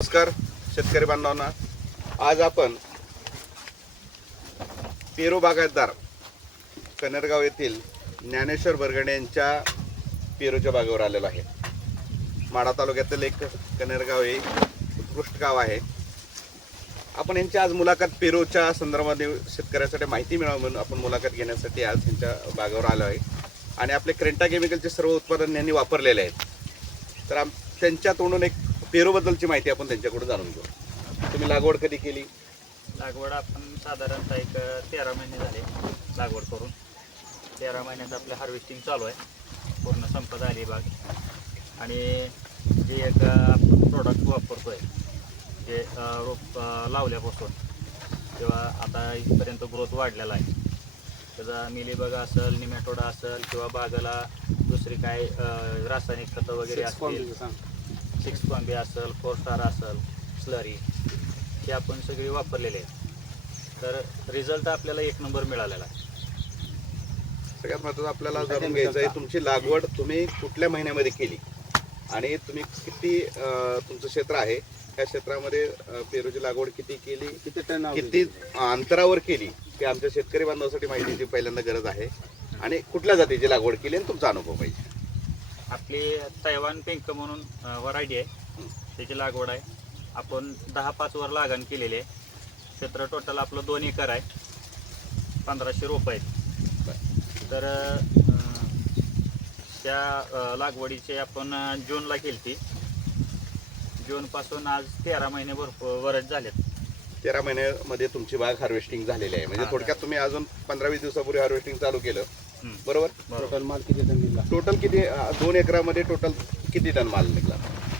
नमस्कार शेतकरी बांधवांना, आज आपण पेरू बागायतदार कनेरगाव येथील ज्ञानेश्वर बरगणे यांच्या पेरूच्या बागेवर आलेलो आहे. माढा तालुक्यातील एक कनेरगाव हे उत्कृष्ट गाव आहे. आपण यांची आज मुलाखत पेरूच्या संदर्भामध्ये शेतकऱ्यासाठी माहिती मिळावी म्हणून आपण मुलाखत घेण्यासाठी आज यांच्या बागेवर आलो आहे. आणि आपले क्रेंटा केमिकलचे सर्व उत्पादन यांनी वापरलेले आहेत. तर त्यांच्या तोंडून एक पेरूबद्दलची माहिती आपण त्यांच्याकडून जाणून घेऊ. तुम्ही लागवड कधी केली? लागवड आपण साधारणतः एक 13 महिने झाले लागवड करून. 13 महिन्यात आपलं हार्वेस्टिंग चालू आहे. पूर्ण संपत आली बाग. आणि जे एक आपण प्रोडक्ट वापरतो आहे जे रोप लावल्यापासून तेव्हा आता इथपर्यंत ग्रोथ वाढलेला आहे. त्याचा मिलीबग असेल, निमॅटोडा असेल किंवा बागेला दुसरी काय रासायनिक खतं वगैरे असतील, 6 कॉम्बी असेल, 4 स्टार असेल, स्लरी, हे आपण सगळी वापरलेले आहेत. तर रिझल्ट आपल्याला 1 नंबर मिळालेला आहे. सगळ्यात महत्त्वाचं आपल्याला जाणून घ्यायचं आहे, तुमची लागवड तुम्ही कुठल्या महिन्यामध्ये केली आणि तुम्ही किती तुमचं क्षेत्र आहे, त्या क्षेत्रामध्ये पेरूची लागवड किती केली, किती अंतरावर केली, ते आमच्या शेतकरी बांधवांसाठी माहितीची पहिल्यांदा गरज आहे. आणि कुठल्या जातीची लागवड केली आणि तुमचा अनुभव पाहिजे. आपली तैवान पिंक म्हणून व्हरायटी आहे, त्याची लागवड आहे. आपण 10-5 वर लागण केलेली आहे. क्षेत्र टोटल आपलं 2 एकर आहे. 1500 रोपं आहेत. तर त्या लागवडीची आपण जूनला केली ती. जूनपासून आज 13 महिने वरच झालेत. 13 महिन्यामध्ये तुमची बाग हार्वेस्टिंग झालेली आहे. म्हणजे थोडक्यात तुम्ही अजून 15-20 दिवसापूर्वी हार्वेस्टिंग चालू केलं, बरोबर? टोटल माल किती टन निघाला? टोटल किती 2 एकरामध्ये टोटल किती टन माल निघाला?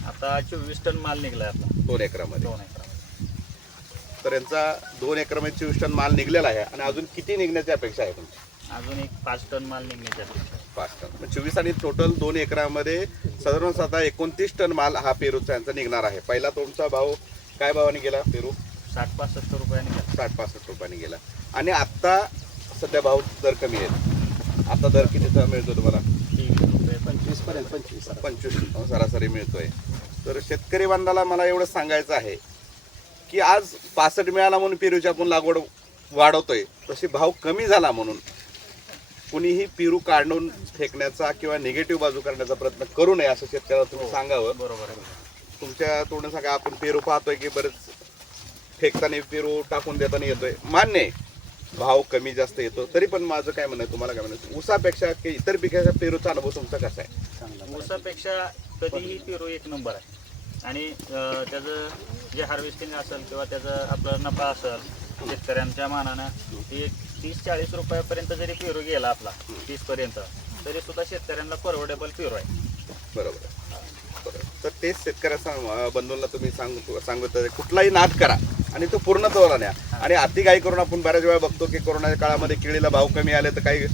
आता 24 टन माल निघलाय आपला 2 एकरामध्ये. 2 एकरामध्ये. तर यांचा 2 एकरामध्ये 24 टन माल निघलेला आहे. आणि अजून किती निघण्याची अपेक्षा आहे तुमची? अजून एक 5 टन माल निघण्याची अपेक्षा आहे. 5 टन. म्हणजे 24 आणि टोटल 2 एकरामध्ये साधारण 29 टन माल हा पेरूचा यांचा निघणार आहे. पहिला तुमचा भाव काय भावाने गेला पेरू? 60-65 रुपयांनी गेला. 60-65 रुपयांनी गेला. आणि आत्ता सध्या भाव दर कमी आहेत. आता दर कितीचा मिळतो तुम्हाला? 23 रुपये 25 पर्यंत 25 सरासरी मिळतोय. तर शेतकरी बांधाला मला एवढं सांगायचं आहे की आज 65 मिळाला म्हणून पेरूची आपण लागवड वाढवतोय, तशी भाव कमी झाला म्हणून कुणीही पेरू काढून फेकण्याचा किंवा निगेटिव्ह बाजू करण्याचा प्रयत्न करू नये असं शेतकऱ्याला तुम्ही सांगावं. बरोबर आहे. तुमच्या तोंडून सांगा, आपण पेरू पाहतोय की बरेच फेकताना पेरू टाकून देताना येतोय, मान्य आहे भाव कमी जास्त येतो. तरी पण माझं काय म्हणणं, तुम्हाला काय म्हणणं, ऊसापेक्षा की इतर पिकाच्या पेरूचा अनुभव तुमचा कसा आहे? ऊसापेक्षा कधीही पेरू 1 नंबर आहे. आणि त्याचं जे हार्वेस्टिंग असेल किंवा त्याचं आपलं नफा असेल शेतकऱ्यांच्या मानानं एक 30-40 रुपयापर्यंत जरी पेरू गेला आपला 30 पर्यंत, तरी सुद्धा शेतकऱ्यांना परवडेबल पेरू आहे. बरोबर. तर तेच शेतकऱ्याचा बंधूंना तुम्ही सांगत कुठलाही नाद करा आणि तो पूर्ण तोला न्या. आणि अति घाई करून आपण बऱ्याच वेळा बघतो की कोरोनाच्या काळामध्ये केळीला भाव कमी आले तर काही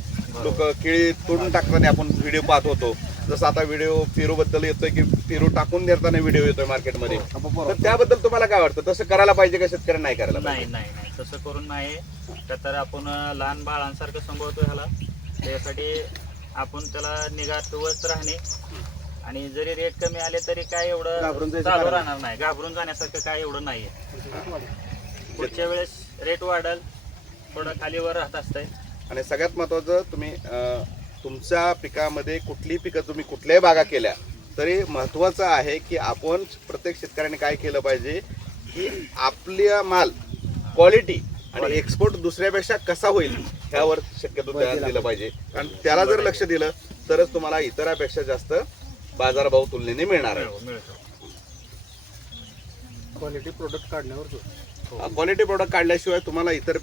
लोक केळी तोडून टाकताना आपण व्हिडिओ पाहत होतो. जसं आता व्हिडिओ पेरूबद्दल येतोय की पेरू टाकून देताना व्हिडिओ येतोय मार्केटमध्ये. तर त्याबद्दल तुम्हाला काय वाटतं, तसं करायला पाहिजे का शेतकऱ्यांना नाही करायला पाहिजे? नाही तसं करून नाही. तर आपण लहान बाळांसारखं सांभाळतो ह्याला. त्यासाठी आपण त्याला निगा ठेवत राहणे. आणि जरी रेट कमी आले तरी काय एवढं चालू राहणार नाही. घाबरून जाण्यासारखं काय एवढं नाहीये. पुढच्या वेळेस रेट वाढल, थोडं खालीवर राहत असतंय. आणि सगळ्यात महत्त्वाचं, तुम्ही तुमच्या पिकामध्ये कुठली पिकं तुम्ही कुठल्याही बागा केल्या तरी महत्त्वाचं आहे की आपण प्रत्येक शेतकऱ्याने काय केलं पाहिजे की आपल्या माल क्वालिटी आणि एक्सपोर्ट दुसऱ्यापेक्षा कसा होईल ह्यावर शक्यतो ध्यान दिलं पाहिजे. कारण त्याला जर लक्ष दिलं तरच तुम्हाला इतरापेक्षा जास्त बाजारभाव तुलनेने मिळणार आहे. क्वालिटी प्रोडक्ट काढण्यावर क्वालिटी प्रोडक्ट काढल्याशिवाय तुम्हाला इतर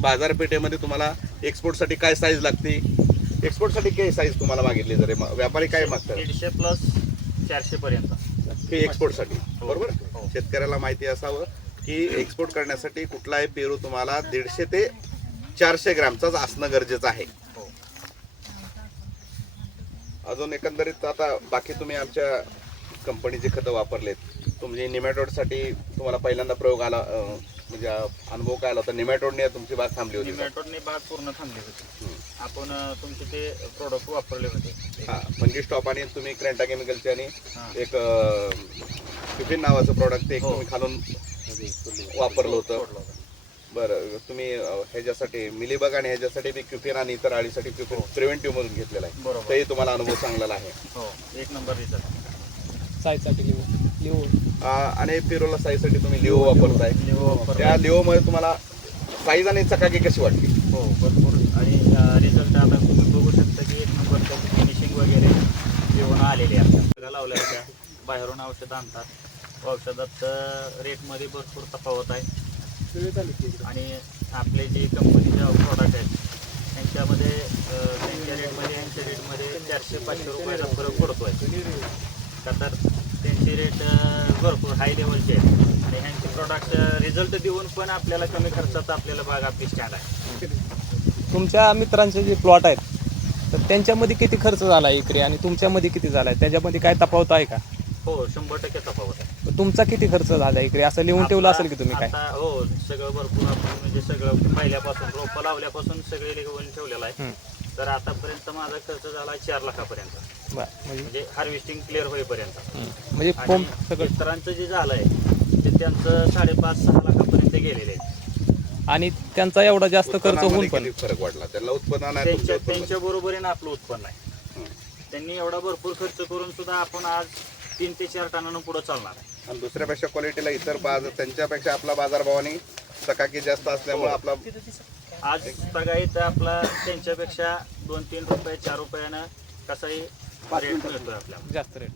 बाजारपेठेमध्ये तुम्हाला एक्सपोर्टसाठी काय साईज लागते, एक्सपोर्टसाठी काय साईज तुम्हाला मागितली जरी व्यापारी काय मागतात? 150 प्लस 400 पर्यंत हे एक्सपोर्टसाठी. बरोबर. शेतकऱ्याला माहिती असावं की एक्सपोर्ट करण्यासाठी कुठलाही पेरू तुम्हाला 150 ते 400 ग्रॅमचाच असणं गरजेचं आहे. अजून एकंदरीत आता बाकी तुम्ही आमच्या कंपनीचे खतं वापरलेत. तुमचे निमॅटोडसाठी तुम्हाला पहिल्यांदा प्रयोग आला, म्हणजे अनुभव काय आला होता? निमॅटोडने तुमची बाग थांबली होती? निमॅटोडने बाग पूर्ण थांबली होती. आपण तुमचे ते प्रोडक्ट वापरले होते. हां, फंगी स्टॉप आणि तुम्ही क्रेंटा केमिकलचे आणि एक क्युफिन नावाचं प्रॉडक्ट ते एक हो. तुम्ही खालून सोडलं वापरलं होतं. सोडलं होतं. बरं, तुम्ही ह्याच्यासाठी मिलीबग आणि ह्याच्यासाठी बी क्युफिन आणि इतर अळीसाठी क्युफिन प्रिव्हेंटिव्ह मधून घेतलेला आहे. बरोबर. तेही तुम्हाला अनुभव चांगलेला आहे. हो, एक नंबर रिझल्ट. साईजसाठी लिहू आणि पिरोला साईजसाठी तुम्ही लिओ वापरताय. त्या लिओमध्ये तुम्हाला साईज आणि चकाकी कशी वाटली? हो, भरपूर. आणि रिझल्ट आता तुम्ही बघू शकता की एक नंबर त्याची फिनिशिंग वगैरे येऊन आलेली आहे. सगळं लावल्या त्या बाहेरून औषधं आणतात. औषधात रेटमध्ये भरपूर तफावत आहे. आणि आपले जे कंपनीचे प्रॉडक्ट आहेत त्यांच्यामध्ये त्यांच्या रेटमध्ये यांच्या रेटमध्ये 400-500 रुपयाचा फरक पडतो आहे. का तर त्यांची रेट भरपूर हाय लेवलचे आहेत आणि ह्यांचे प्रॉडक्ट रिझल्ट देऊन पण आपल्याला कमी खर्चात आपल्याला बाग आपली स्टँड आहे. तुमच्या मित्रांचे जे प्लॉट आहेत तर त्यांच्यामध्ये किती खर्च झाला एकरी आणि तुमच्यामध्ये किती झाला आहे, त्याच्यामध्ये काय तफावत आहे का? हो, 100% तफावत आहे. तर तुमचा किती खर्च झाला एकरी असं लिहून ठेवलं असेल की तुम्ही काय? आता हो, सगळं भरपूर आपण म्हणजे सगळं पहिल्यापासून रोपं लावल्यापासून सगळे लिहून ठेवलेलं आहे. तर आतापर्यंत माझा खर्च झाला 4 लाखापर्यंत, बरं, म्हणजे हार्वेस्टिंग क्लिअर होईपर्यंत. म्हणजे आणि फोम सगळं. इतरांचं जे झालं आहे ते त्यांचं 5.5-6 लाखापर्यंत गेलेले आहे. आणि त्यांचा एवढा जास्त खर्च होऊन उत्पन्नामध्ये पण किती फरक वाटला? त्यांना उत्पन्न नाही, तुमच्या उत्पन्नात. त्यांच्या बरोबरीनं आपलं उत्पन्न आहे. त्यांनी एवढा भरपूर खर्च करून सुद्धा आपण आज 3 ते 4 टनानं पुढे चालणार आहे. आणि दुसऱ्यापेक्षा क्वालिटीला इतर त्यांच्यापेक्षा आपला बाजारभावाने चकाकी जास्त असल्यामुळे आपला आज सगळ्यात आपला त्यांच्यापेक्षा 2-3 रुपये 4 रुपयानं कसाही रेट मिळतोय आपल्याला. जास्त रेट